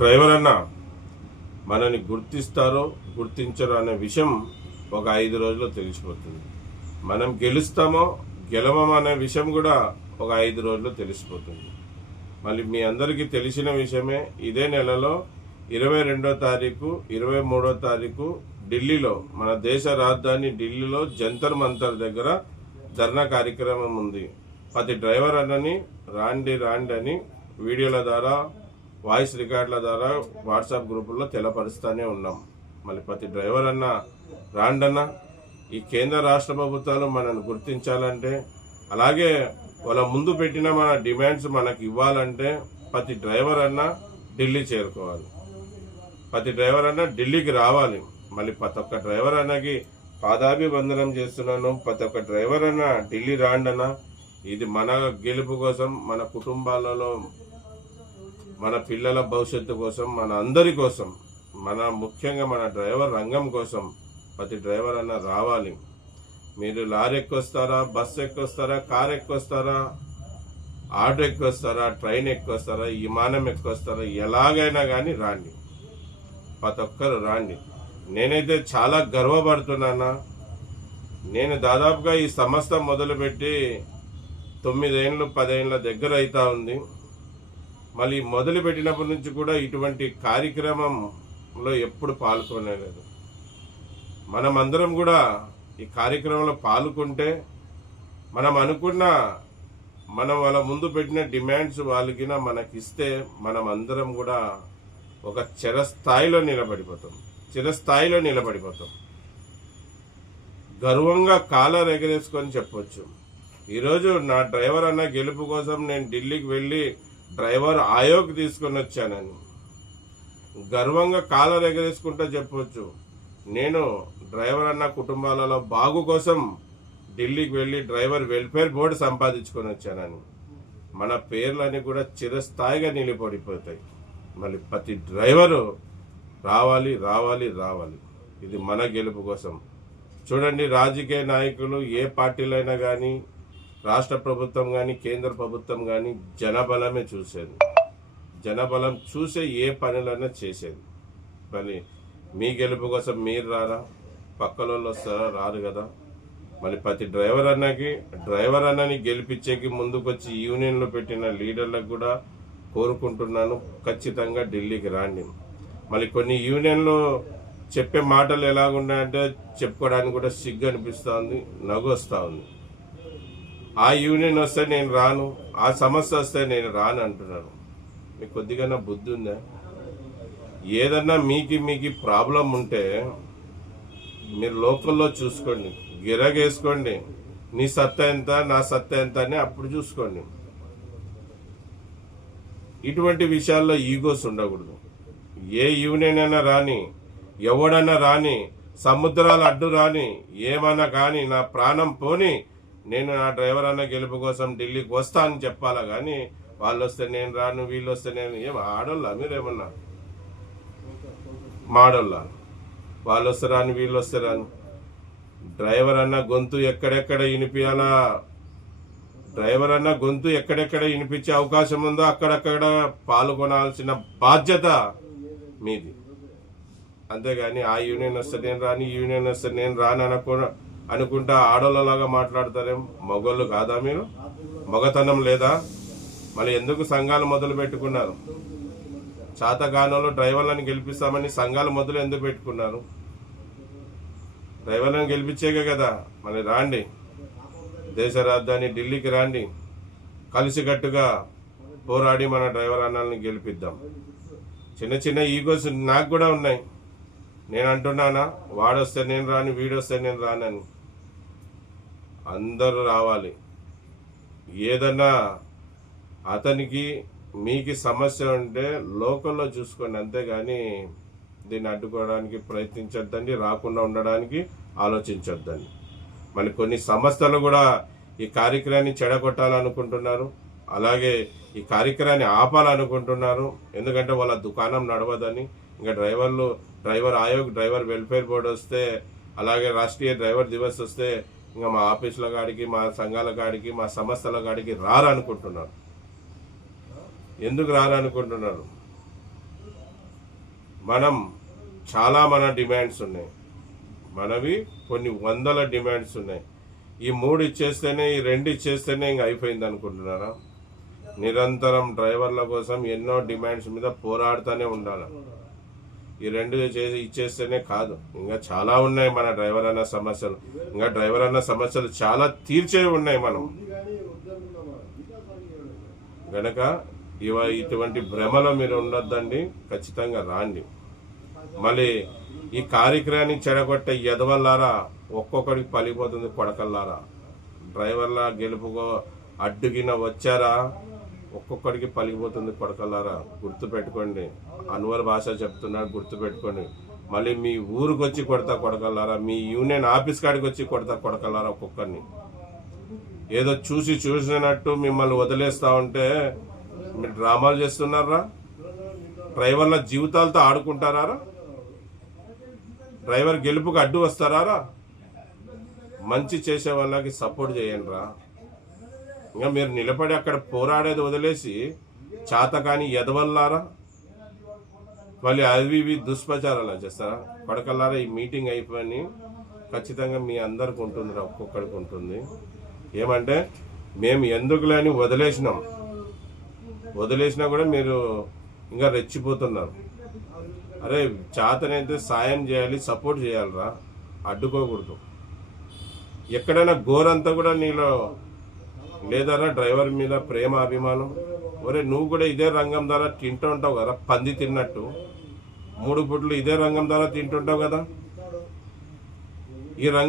Driver అన్న మనని గుర్తిస్తారో గుర్తించరో అనే విషయం ఒక 5 రోజుల్లో తెలిసిపోతుంది. మనం గెలుస్తామో గెలవమో అనే విషయం కూడా ఒక 5 రోజుల్లో తెలిసిపోతుంది. మళ్ళీ మీ అందరికీ తెలిసిన విషయమే, ఇదే నెలలో 22వ తారీఖు 23వ తారీఖు ఢిల్లీలో, మన దేశ రాజధాని ఢిల్లీలో జంతర్ మంతర్ దగ్గర ధర్నా కార్యక్రమం ఉంది. ప్రతి డ్రైవర్ అన్నని రాండి అని వీడియోల ద్వారా, వాయిస్ రికార్డుల ద్వారా వాట్సాప్ గ్రూపుల్లో తెలపరుస్తూనే ఉన్నాం. మళ్ళీ ప్రతి డ్రైవర్ అన్న రాండన్న, ఈ కేంద్ర రాష్ట్ర ప్రభుత్వాలు మనల్ని గుర్తించాలంటే, అలాగే వాళ్ళ ముందు పెట్టిన మన డిమాండ్స్ మనకు ఇవ్వాలంటే ప్రతి డ్రైవర్ అన్న ఢిల్లీ చేరుకోవాలి. ప్రతి డ్రైవర్ అన్న ఢిల్లీకి రావాలి. మళ్ళీ ప్రతి ఒక్క డ్రైవర్ అన్నకి పాదాభివందనం చేస్తున్నాను. ప్రతి ఒక్క డ్రైవర్ అన్న ఢిల్లీ రాండన్న. ఇది మన గెలుపు కోసం, మన కుటుంబాలలో, మన పిల్లల భవిష్యత్తు కోసం, మన అందరి కోసం, ముఖ్యంగా మన డ్రైవర్ రంగం కోసం ప్రతి డ్రైవర్ అన్న రావాలి. మీరు లారీ ఎక్కొస్తారా, బస్సు ఎక్కొస్తారా, కార్ ఎక్కొస్తారా, ఆటో ఎక్కొస్తారా, ట్రైన్ ఎక్కొస్తారా, విమానం ఎక్కొస్తారా, ఎలాగైనా కానీ రాండి. ప్రతి ఒక్కరు రాండి. నేనైతే చాలా గర్వపడుతున్నానా. నేను దాదాపుగా ఈ సంస్థ మొదలుపెట్టి 9 ఏళ్ళు 10 ఏళ్ళ దగ్గర అవుతా ఉంది. మళ్ళీ మొదలు పెట్టినప్పటి నుంచి కూడా ఇటువంటి కార్యక్రమంలో ఎప్పుడు పాల్గొనలేదు. మనమందరం కూడా ఈ కార్యక్రమంలో పాల్గొంటే, మనం అనుకున్న, మనం వాళ్ళ ముందు పెట్టిన డిమాండ్స్ వాళ్ళకి మనకిస్తే, మనం అందరం కూడా ఒక చిరస్థాయిలో నిలబడిపోతాం. గర్వంగా కాలర్ ఎగరేసుకొని చెప్పొచ్చు. ఈరోజు నా డ్రైవర్ అన్న గెలుపు కోసం నేను ఢిల్లీకి వెళ్ళి డ్రైవర్ ఆయోగ్ తీసుకొని వచ్చానని గర్వంగా కాలర్ ఎగరేసుకుంటా చెప్పొచ్చు. నేను డ్రైవర్ అన్న కుటుంబాలలో బాగు కోసం ఢిల్లీకి వెళ్ళి డ్రైవర్ వెల్ఫేర్ బోర్డు సంపాదించుకొని వచ్చానని మన పేర్లన్నీ కూడా చిరస్థాయిగా నిలబడిపోతాయి. మళ్ళీ ప్రతి డ్రైవరు రావాలి. ఇది మన గెలుపు కోసం. చూడండి, రాజకీయ నాయకులు ఏ పార్టీలైనా కానీ, రాష్ట్ర ప్రభుత్వం కానీ, కేంద్ర ప్రభుత్వం కానీ జనబలమే చూసేది. జనబలం చూసే ఏ పనులైనా చేసేది. మళ్ళీ మీ గెలుపు కోసం మీరు రారా? పక్కల వస్తారా? రారు కదా. మళ్ళీ ప్రతి డ్రైవర్ అన్నని గెలిపించేకి ముందుకొచ్చి యూనియన్లో పెట్టిన లీడర్లకు కూడా కోరుకుంటున్నాను, ఖచ్చితంగా ఢిల్లీకి రాండి. మళ్ళీ కొన్ని యూనియన్లు చెప్పే మాటలు ఎలాగున్నాయంటే చెప్పుకోవడానికి కూడా సిగ్గు అనిపిస్తూ ఉంది, నవ్వు వస్తూ ఉంది. ఆ యూనియన్ వస్తే నేను రాను, ఆ సమస్య వస్తే నేను రాను అంటున్నాను. మీకు కొద్దిగా బుద్ధి ఉందా? ఏదన్నా మీకు ప్రాబ్లం ఉంటే మీరు లోకల్లో చూసుకోండి, గిరగేసుకోండి. నీ సత్తా ఎంత, నా సత్తా ఎంత అని అప్పుడు చూసుకోండి. ఇటువంటి విషయాల్లో ఈగోస్ ఉండకూడదు. ఏ యూనియన్ అయినా రాని, ఎవడన్నా రాని, సముద్రాలు అడ్డు రాని, ఏమన్నా కానీ నా ప్రాణం పోని, నేను నా డ్రైవర్ అన్న గెలుపు కోసం ఢిల్లీకి వస్తా అని చెప్పాలా. కానీ వాళ్ళు వస్తే నేను రాను, వీళ్ళు వస్తే నేను, ఏం ఆడోళ్ళా మీరేమన్నా? మాడోళ్ళా? వాళ్ళు వస్తే రాను, వీళ్ళు వస్తే రాను. డ్రైవర్ అన్న గొంతు ఎక్కడెక్కడ వినిపించాలా? డ్రైవర్ అన్న గొంతు ఎక్కడెక్కడ వినిపించే అవకాశం ఉందో అక్కడక్కడ పాల్గొనాల్సిన బాధ్యత మీది. అంతేగాని ఆ యూనియన్ వస్తే నేను రాని, ఈ యూనియన్ వస్తే నేను రాని అనుకుంటా ఆడోళ్ళలాగా మాట్లాడతారేం? మగోళ్ళు కాదా మీరు? మగతనం లేదా? మళ్ళీ ఎందుకు సంఘాలు మొదలు పెట్టుకున్నారు? చాతగానంలో డ్రైవర్లను గెలిపిస్తామని సంఘాలు మొదలు ఎందుకు పెట్టుకున్నారు? డ్రైవర్లను గెలిపించేగా కదా. మళ్ళీ రాండి, దేశ రాజధాని ఢిల్లీకి రాండి, కలిసికట్టుగా పోరాడి మన డ్రైవర్ అన్నల్ని గెలిపిద్దాం. చిన్న ఈగోస్ నాకు కూడా ఉన్నాయి. నేను అంటున్నానా, వాడొస్తే నేను రాను, వీడొస్తే నేను రానని. అందరూ రావాలి. ఏదన్నా అతనికి మీకు సమస్య ఉంటే లోకల్లో చూసుకోండి, అంతేగాని దీన్ని అడ్డుకోవడానికి ప్రయత్నించొద్దండి, రాకుండా ఉండడానికి ఆలోచించొద్దండి. మళ్ళీ కొన్ని సంస్థలు కూడా ఈ కార్యక్రమాన్ని చెడగొట్టాలనుకుంటున్నారు, అలాగే ఈ కార్యక్రమాన్ని ఆపాలనుకుంటున్నారు. ఎందుకంటే వాళ్ళ దుకాణం నడవదని. ఇంకా driver Aayog, driver welfare board వస్తే, అలాగే రాష్ట్రీయ డ్రైవర్ దివస్ వస్తే ఇంకా మా ఆఫీసుల కాడికి, మా సంఘాల కాడికి, మా సంస్థల కాడికి రారనుకుంటున్నారు. ఎందుకు రారనుకుంటున్నారు? మన డిమాండ్స్ ఉన్నాయి, మనవి కొన్ని వందల డిమాండ్స్ ఉన్నాయి. ఈ 3 ఇచ్చేస్తేనే, ఈ 2 ఇచ్చేస్తేనే ఇంక అయిపోయింది అనుకుంటున్నారా? నిరంతరం డ్రైవర్ల కోసం ఎన్నో డిమాండ్స్ మీద పోరాడుతూనే ఉండాలి. ఈ 2 ఇచ్చేస్తేనే కాదు, ఇంకా చాలా ఉన్నాయి మన డ్రైవర్ అన్న సమస్యలు. ఇంకా డ్రైవర్ అన్న సమస్యలు చాలా తీర్చేవి ఉన్నాయి మనం గనక. ఇటువంటి భ్రమలో మీరు ఉండొద్దండి, ఖచ్చితంగా రాండి. మళ్ళీ ఈ కార్యక్రమాన్ని చెడగొట్టే ఎదవల్లారా, ఒక్కొక్కడికి పలిపోతుంది కొడకల్లారా. డ్రైవర్ల గెలుపుకో అడ్డుగిన వచ్చారా, ఒక్కొక్కడికి పలిగిపోతుంది కొడకల్లారా. గుర్తు పెట్టుకోండి, అన్వర్ భాష చెప్తున్నాడు, గుర్తు పెట్టుకోండి. మళ్ళీ మీ ఊరికి వచ్చి కొడతా కొడకల్లారా, మీ యూనియన్ ఆఫీస్ కాడికి వచ్చి కొడతా కొడకల్లారా. ఒక్కొక్కరిని ఏదో చూసినట్టు మిమ్మల్ని వదిలేస్తా ఉంటే మీరు డ్రామాలు చేస్తున్నారా? డ్రైవర్ల జీవితాలతో ఆడుకుంటారా? డ్రైవర్ గెలుపుకి అడ్డు వస్తారా? మంచి చేసే వాళ్ళకి సపోర్ట్ చేయండి రా. ఇంకా మీరు నిలబడి అక్కడ పోరాడేది వదిలేసి చాతకాని ఎదవల్లారా, మళ్ళీ అవి దుష్ప్రచారాలు చేస్తారా? కొడకల్లారా, ఈ మీటింగ్ అయిపోయి ఖచ్చితంగా మీ అందరికి ఉంటుందిరా, ఒక్కొక్కడికి ఉంటుంది. ఏమంటే మేము ఎందుకులేని వదిలేసినా కూడా మీరు ఇంకా రెచ్చిపోతున్నారు. అరే చాతనైతే సాయం చేయాలి, సపోర్ట్ చేయాలిరా, అడ్డుకోకూడదు. ఎక్కడైనా గోరంతా కూడా నీలో లేదరా డ్రైవర్ మీద ప్రేమ అభిమానం? ఒరే నువ్వు కూడా ఇదే రంగం ద్వారా తింటూ ఉంటావు కదా, పంది తిన్నట్టు 3 పూట్లు ఇదే రంగం ద్వారా తింటుంటావు కదా. ఈ రంగం